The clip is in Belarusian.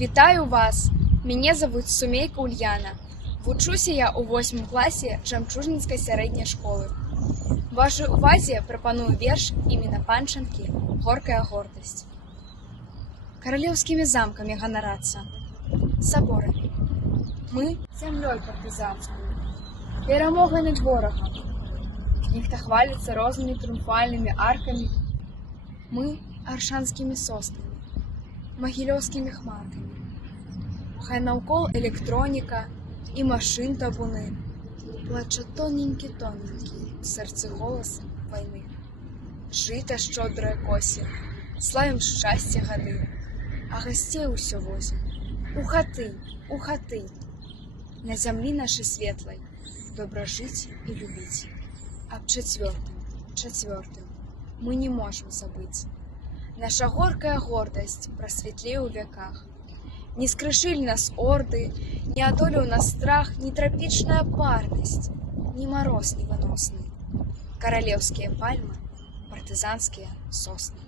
Вітаю вас! Мяне завуць Сумейка Ульяна. Вучуся я ў 8 класе Жамчужніцкай сярэдняй школы. Вашай увазе прапаную верш імена Панчанкі «Горкая гордасць». Каралеўскімі замкамі ганарацца, саборамі. Мы зямлёй партызанскую, перамогай над ворагам. Нехта хваліцца рознымі трыумфальнымі аркамі. Мы аршанскімі соснамі, магілёўскімі хмаркамі. Хай наўкол электроніка і машын табуны, плача тоненькі-тоненькі ў сэрцы голасам вайны. Жыта шчодрае косе, славім шчасце гады, а гасцей усё возім у хаты. На зямлі нашай светлай добра жыць і любіць. Аб чацвёртым мы не можам забыць. Наша горкая гордасць прасвятлее ў вяках. Не скрышылі нас орды, не адолеў нас страх, ні трапічная парнасць, ні мароз невыносны. Каралеўскія пальмы, партызанскія сосны.